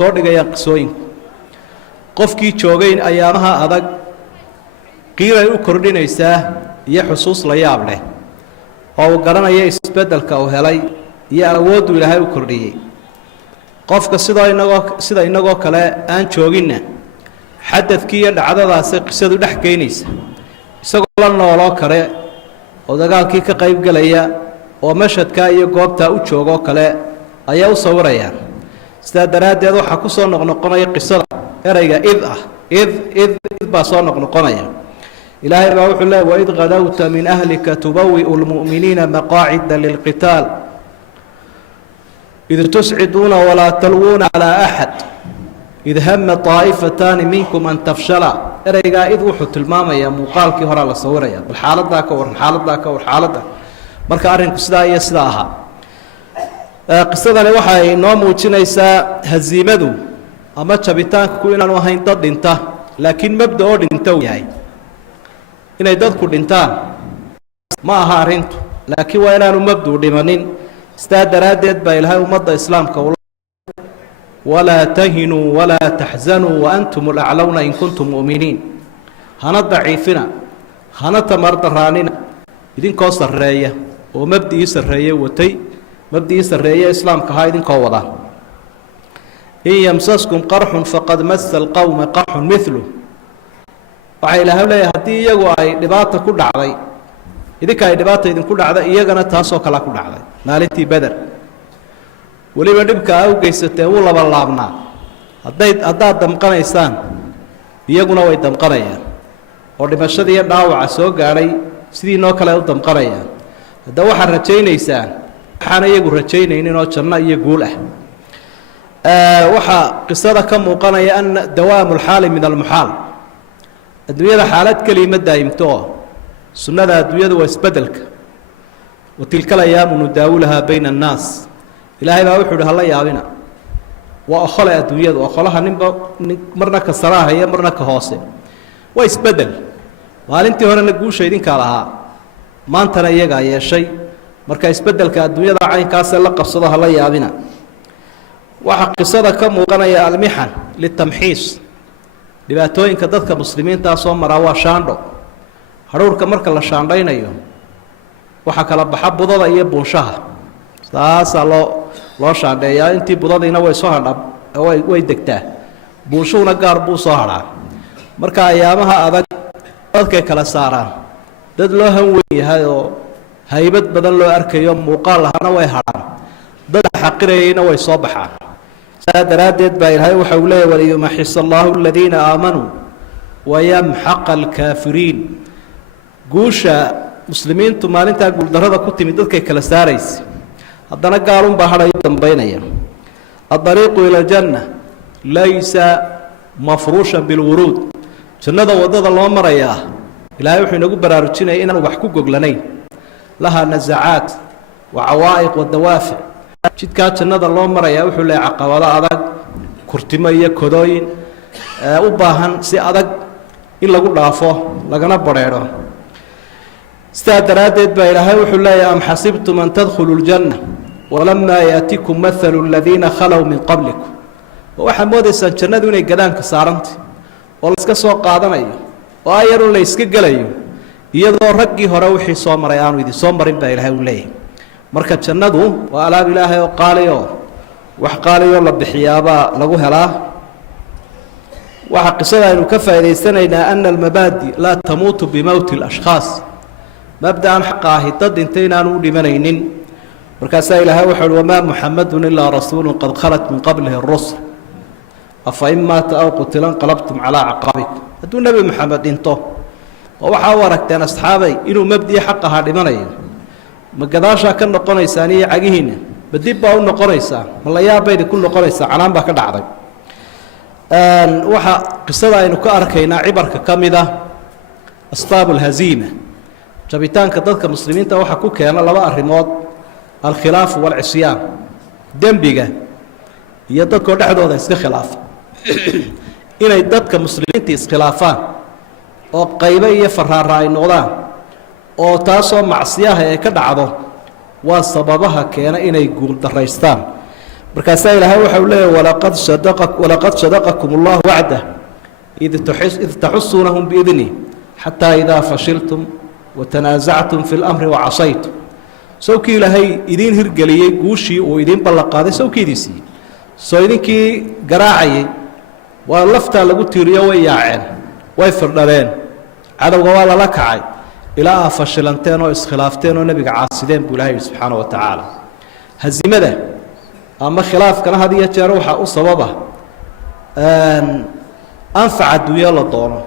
soo dhigayaan qisooyinku qofkii joogayn ayaamaha adag qiilay u kordhinaysaa iyo xusuus la yaab leh oo uu garanaya isbeddelka uu helay iyo awooddu ilaahay u kordhiyey qofka sida inagoo kale aan jooginna xadadkii iyo dhacdadaasi qisadu dhex geynaysa isagoo la nooloo kale oo dagaalkii ka qayb gelaya oo mashadkaa iyo goobtaa u joogoo kale ayaa u sawirayaan sidaa daraaddeed waxaa ku soo noqnoqonaya qisada erayga id ah id baa soo noqnoqonaya ilaahay baa wuxuu leeyahy waid gadawta min ahlika tubawi'u lmu'miniina maqaacida lilqitaal id tusciduuna walaa talwuuna calaa axad id hama طaa'ifataani minkum an tafshala ereygaa id wuxuu tilmaamayaa muuqaalkii horaa la sawiraya bal xaaladaa ka waran xaaladaa ka war xaaladda marka arrinku sidaa iyo sidaa ahaa qisadani waxay noo muujinaysaa hasiimadu ama jabitaanku inaanu ahayn dad dhinta laakiin mabda oo dhinta uu yahay inay dadku dhintaan ma aha arrintu laakiin waa inaanu mabduu dhimanin sidaa daraaddeed baa ilaahay ummadda islaamka walaa tahinuu walaa taxzanuu waantum alaclowna in kuntum mu'miniin hana daciifina hana tamardaraanina idinkoo sarreeya oo mabdii sarreeye watay mabdii sarreeye islaamka ahaa idinkoo wada in yamsaskum qarxun faqad massa alqowma qarxun milu waxaa ilaahay leeyahay haddii iyagu ay dhibaata ku dhacday idinka ay dhibaata idinku dhacday iyagana taasoo kalea ku dhacday maalintii beder weliba dhibka a u geysateen wuu labalaabnaa haddaad damqanaysaan iyaguna way damqanayaan oo dhimashadii iyo dhaawaca soo gaadhay sidiinoo kale ay u damqanayaan hadda waxaad rajaynaysaan waxaana iyagu rajaynaynin oo janno iyo guul ah waxaa qisada ka muuqanaya ana dawaamu lxaali min almuxaal adduunyada xaalad keliya ma daa'imto oo sunnada adduunyadu waa isbeddelka wa tilka alayaamu nudaawulahaa bayna annaas ilaahay baa wuxuu uhi hala yaabina waa okhole adduunyadu okholaha marna ka sarahaya marna ka hoose waa isbeddel maalintii horena guusha idinkaa lahaa maantana iyagaa yeeshay marka isbeddelka adduunyada caynkaasee la qabsado hala yaabina waxaa qisada ka muuqanaya almixan litamxiis dhibaatooyinka dadka muslimiintaa soo maraa waa shaandho hadhuurhka marka la shaandhaynayo waxaa kala baxa budada iyo buunshaha saasaa loo shaandheeyaa intii budadiina way soo hadha way degtaa buunshuhuna gaar buu soo hadhaa marka ayaamaha adag dadkay kala saaraan dad loo han weyn yahay oo haybad badan loo arkayo muuqaal lahana way hadhaan dad xaqirayayna way soo baxaan saa daraaddeed baa ilaahay waxa uu leeyahy waliyumaxis allaahu aladiina aamanuu wayamxaqa alkaafiriin guusha muslimiintu maalintaa guuldarrada ku timid dadkay kala saaraysa haddana gaalunbaa hadhay u dambaynaya addariiqu ila aljanna laysa mafruushan bilwuruud jannada waddada loo marayaa ilaahay wuxuu inagu baraarujinaya inaan wax ku goglanayn lahaa nasacaat wa cawaa'iq wa dawaafic jidkaa jannada loo marayaa wuxuu leeyahay caqabado adag kurtimo iyo kodooyin u baahan si adag in lagu dhaafo lagana badheedho sidaa daraaddeed baa ilaahay wuxuu leeyahay am xasibtum an tadkhuluu ljanna walamaa yaatikum maalu aladiina khalow min qablikum waxaad moodaysaan jannadu inay gadaanka saarantay oo layska soo qaadanayo oo ayarun la yska gelayo iyadoo raggii hore wixii soo maray aanu idin soo marin baa ilaahay uu leeyahay marka jannadu waa alaab ilaahay oo qaaliyo wax qaaliyoo la bixiyaabaa lagu helaa waxaa qisada aynu ka faa'idaysanaynaa ana almabaadi laa tamuutu bimowti alashkhaas mabda'an xaqa ahi dad dhintay inaanu u dhimanaynin markaasaa ilaahay wuxuu uhi wamaa muxamadun ilaa rasuulu qad khalat min qablihi rusul afa in maata aw qutila inqalabtum calaa caqaabikum hadduu nebi moxamed dhinto oo waxaa u aragteen asxaabay inuu mabdii xaq ahaa dhimanayo ma gadaashaa ka noqonaysaan iyo cagihiinna ma dib baa u noqonaysaa ma la yaabbaydi ku noqonaysaa canaan baa ka dhacday waxaa qisada aynu ka arkaynaa cibarka ka mid ah asbaabu alhaziima jabitaanka dadka muslimiinta waxaa ku keena laba arrimood alkhilaafu waalcisyaan dembiga iyo dadkoo dhexdooda iska khilaafa inay dadka muslimiinta iskhilaafaan oo qaybo iyo faraara ay noqdaan oo taasoo macsiyaha ay ka dhacdo waa sababaha keena inay guuldaraystaan markaasaa ilaahay waxa uu leeyahy walaqad sadaqakum allahu wacdah id taxusunahum biidnih xataa idaa fashiltum watanaasactum fi lamri wacasaytum sawkii ilaahay idiin hirgeliyey guushii uu idiin ballanqaaday sawkiidii siiyey soo idinkii garaacayay waa laftaa lagu tiiriyo way yaaceen way firdhadeen cadowga waa lala kacay ilaa aa fashilanteen oo iskhilaafteen oo nebiga caasideen buu ilahay yihi subxaana wa tacaala hazimada ama khilaafkana had iyo jeer waxaa u sababa anfac adduunyo la doono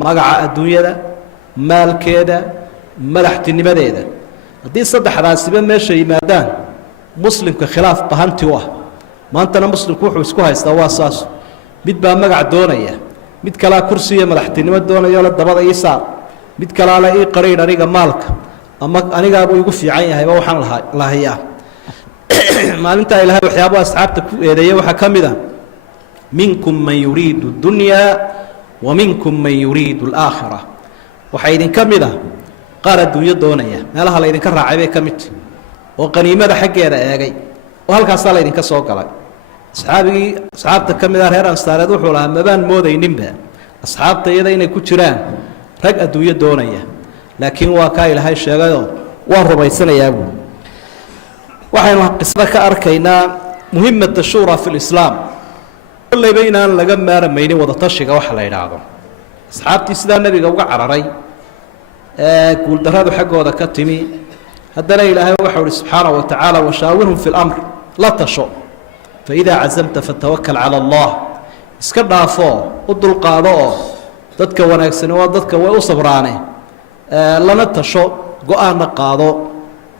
magaca adduunyada maalkeeda madaxtinimadeeda haddii saddexdaasiba meesha yimaadaan muslimka khilaaf bahanti u ah maantana muslimku wuxuu isku haystaa waa saas mid baa magac doonaya mid kalaa kursi iyo madaxtinimo doonayo le dabada ii saar mid kalaa le ii qaraydh aniga maalka ama anigaabuu igu fiican yahayba waxaan lahayaa maalintaa ilaahay waxyaabaa asxaabta ku eedeeya waxaa ka mid a minkum man yuriidu اdunyaa wa minkum man yuriidu اlaakhira waxaa idinka mid a qaar adduunyo doonaya meelaha laydinka raacay bay ka midti oo qaniimada xaggeeda eegay oo halkaasaa laydinka soo galay asxaabta ka mid ah reer ansaareed wuxuu lahaa mabaan moodayninba asxaabta iyada inay ku jiraan rag adduunyo doonaya laakiin waa kaa ilaahay sheegayoo waan rumaysanayaa buui waxaynu qisada ka arkaynaa muhimata shuura fi lislaam kollayba inaan laga maaramaynin wadatashiga waxa la idhaahdo asxaabtii sidaa nebiga uga cararay ee guuldarradu xaggooda ka timi haddana ilaahay waxau uhi subxaana wa tacaala washaawirhum fi lamr la tasho faidaa cazamta fatawakal cala allah iska dhaafoo u dulqaado oo dadka wanaagsani waa dadka way u sabraane lana tasho go-aanna qaado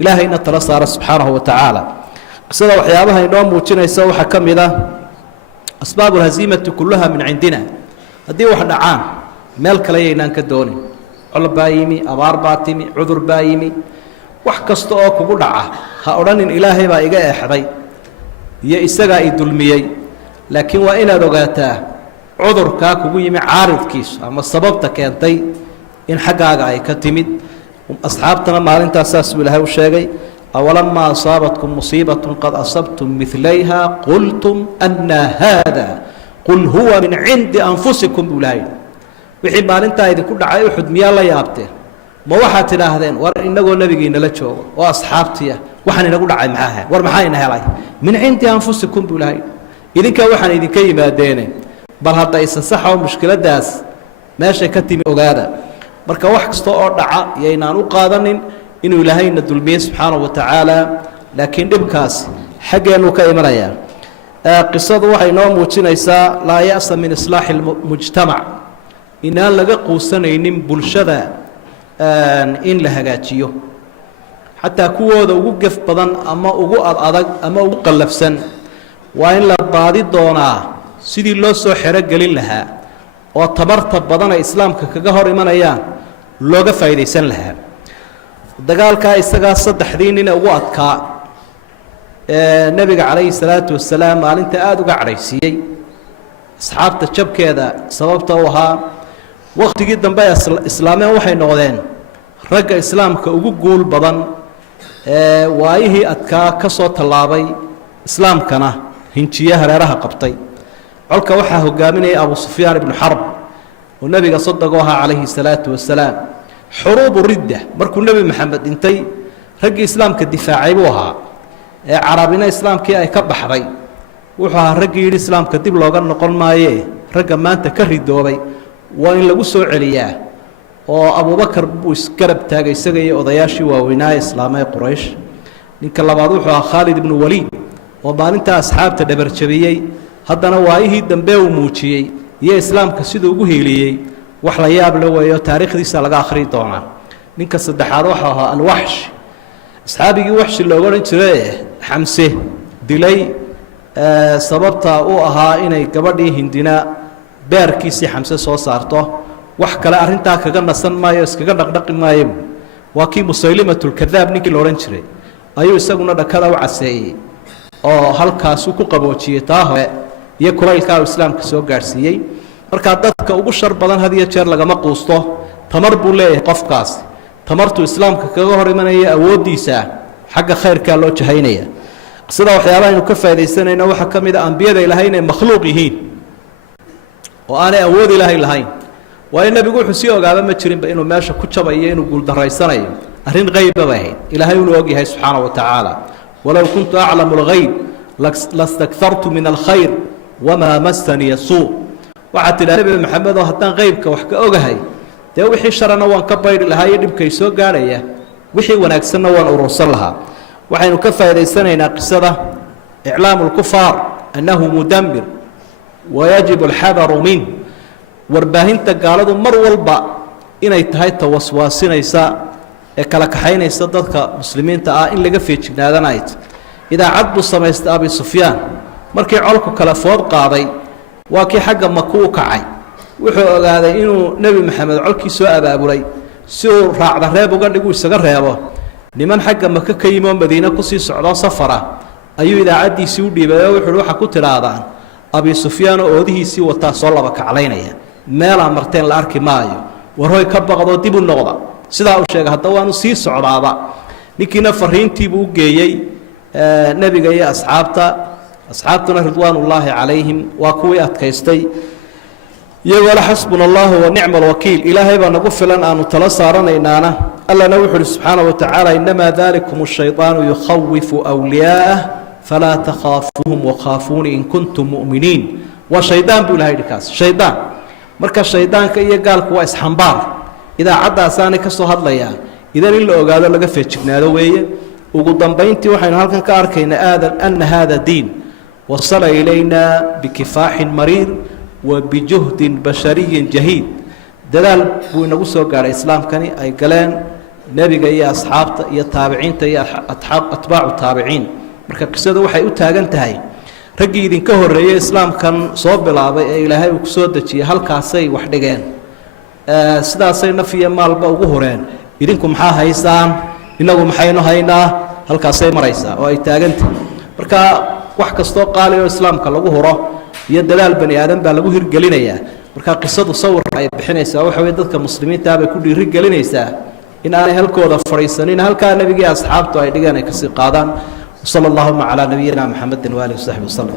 ilaahayna tala saara subxaanahu wa tacaala qisada waxyaabaha inoo muujinaysa waxaa ka mid ah asbaabu alhaziimati kulluha min cindina haddii wax dhacaan meel kale yaynaan ka doonin col baa yimi abaar baa timi cudur baa yimi wax kasta oo kugu dhaca ha odhanin ilaahay baa iga eexday iyo isagaa i dulmiyey laakiin waa inaad ogaataa cudurkaa kugu yimi caaridkiisu ama sababta keentay in xaggaaga ay ka timid asxaabtana maalintaas saas buu ilaahay u sheegay awalamaa asaabatkum musiibatun qad asabtum milayha qultum annaa haada qul huwa min cindi anfusikum buu ilaahay wixii maalintaa idinku dhacay uxud miyaa la yaabteen ma waxaad tidhaahdeen war inagoo nebigiinala joogo oo asxaabtiia waxaan inagu dhacay maxaaha war maxaa ina helay min cindi anfusikum buu ilaahay idinkaa waxaan idinka yimaadeene bal hadda isasaxa oo mushkiladaas meeshay ka timi ogaada marka wax kasta oo dhaca yaynaan u qaadanin inuu ilaahayna dulmiyey subxaanahu wa tacaala laakiin dhibkaas xaggeenuu ka imanayaa qisadu waxay noo muujinaysaa laa ya'sa min islaaxi mujtamac inaan laga quusanaynin bulshada in la hagaajiyo xataa kuwooda ugu gef badan ama ugu adadag ama ugu qallafsan waa in la baadi doonaa sidii loo soo xerogelin lahaa oo tabarta badan ay islaamka kaga hor imanayaan looga faa'iidaysan lahaa dagaalkaa isagaa saddexdii nin ugu adkaa ee nebiga calayhi salaatu wasalaam maalinta aada uga cadhaysiiyey asxaabta jabkeeda sababta u ahaa wakhtigii dambe islaameen waxay noqdeen ragga islaamka ugu guul badan ee waayihii adkaa ka soo tallaabay islaamkana hinjiye hareeraha qabtay colka waxaa hogaaminaya abu sufyaan ibnu xarb oo nebiga sodogo ahaa calayhi salaatu wasalaam xuruubu ridda markuu nebi maxamed dhintay raggii islaamka difaacay buu ahaa ee carabina islaamkii ay ka baxday wuxuu ahaa raggii yidhi islaamka dib looga noqon maayee ragga maanta ka ridoobay waa in lagu soo celiyaa oo abubakar buu isgarab taagay isaga iyo odayaashii waaweynaaye islaamee quraysh ninka labaad wuxuu ahaa khaalid ibnu waliid oo maalintaa asxaabta dhabarjabiyey haddana waayihii dambe uu muujiyey iyo islaamka siduu ugu hiiliyey wax la yaab la weeyo taariikhdiisa laga akhri doonaa ninka saddexaad waxuu ahaa alwaxsh asxaabigii waxshi looga odhan jire xamse dilay sababta uu ahaa inay gabadhii hindina beerkiisii xamse soo saarto wax kale arrintaa kaga nasan maayo iskaga dhaqdhaqi maayo waa kii musaylimatulkadaab ninkii la odhan jiray ayuu isaguna dhakada u caseeyey oo halkaasuu ku qaboojiyey taa hore iyo kulaylkaa uu islaamka soo gaadhsiiyey markaa dadka ugu shar badan had iyo jeer lagama quusto tamar buu leeyahay qofkaasi tamartuu islaamka kaga hor imanaya awooddiisa xagga khayrkaa loo jahaynaya sida waxyaabaha aynu ka faaidaysanayno waxaa ka mid a ambiyada ilaahay inay makhluuq yihiin oo aanay awood ilaahay lahayn waayo nebigu wuxuu sii ogaaba ma jirinba inuu meesha ku jabayo inuu guuldaraysanayo arrin qayba bay ahayd ilaahay inuu og yahay subxaana wa tacaala walow kuntu aclamu alghayb lastakhartu min alkhayr wamaa masaniya suu waxaad tidhaha nebi maxamed oo haddaan qaybka wax ka ogahay dee wixii sharana waan ka baydhi lahaa iyo dhibkay soo gaadhaya wixii wanaagsanna waan urursan lahaa waxaynu ka faa'idaysanaynaa qisada iclaamu lkufaar annahu mudamir wayajibu alxadaru minh warbaahinta gaaladu mar walba inay tahay tawaswaasinaysa ee kala kaxaynaysa dadka muslimiinta ah in laga feejignaadana ay tahy idaacad buu samaystay abi sufyaan markii colku kale food qaaday waa kii xagga maku u kacay wuxuu ogaaday inuu nebi maxamed colkii soo abaabulay si uu raacda reeb uga dhigu isaga reebo niman xagga maka ka yimi oo madiine kusii socdoo safara ayuu idaacaddiisii u dhiibay oo wuxuuhi waxaa ku tidhaahdaan abi sufyaan oo oodihiisii wataa soo laba kaclaynaya meelaa marteen la arki maayo warhoy ka baqdoo dib u noqda sidaa uu sheegay hadda waanu sii socdaaba ninkiina fariintiibuu u geeyey nebiga iyo asxaabtuna ridwaanullaahi calayhim waa kuwii adkaystay iyagoo la xasbuna allahu wa nicma alwakiil ilaahay baa nagu filan aanu tala saaranaynaana allana wuxu uhi subxaana wa tacaala inamaa dalikum ashayطaanu yukhawifu wliyaa'ah falaa takhaafuuhum wakhaafuuni in kuntum mu'miniin waa shaydaan buu ilahay yidhi kaas shaydaan marka shaydaanka iyo gaalku waa isxambaar idaacadaasaanay ka soo hadlayaan idan in la ogaado laga feejignaado weeye ugu dambayntii waxaynu halkan ka arkaynaa ana hada diin wasala ilayna bikifaaxin mariir wa bijuhdin bashariyin jahiid dadaal buu inagu soo gaadhay islaamkani ay galeen nebiga iyo asxaabta iyo taabiciinta iyo atbaacu taabiciin marka qisadu waxay u taagan tahay raggii idinka horreeyey islaamkan soo bilaabay ee ilaahay uu ku soo dejiyey halkaasay wax dhigeen sidaasay naf iyo maalba ugu horeen idinku maxaa haysaan inagu maxaynu haynaa halkaasay maraysaa oo ay taagantahay marka wax kastoo qaali oo islaamka lagu huro iyo dadaal bani aadan baa lagu hirgelinayaa marka qisadu sawir ay bixinaysaa waxa weeye dadka muslimiinta bay ku dhiiri gelinaysaa in aanay halkooda fadhiisanin halkaa nebigii asxaabtu ay dhigeen ay kasii qaadaan وصلى اللهم على نبينا محمد وآله وصحبه وسلم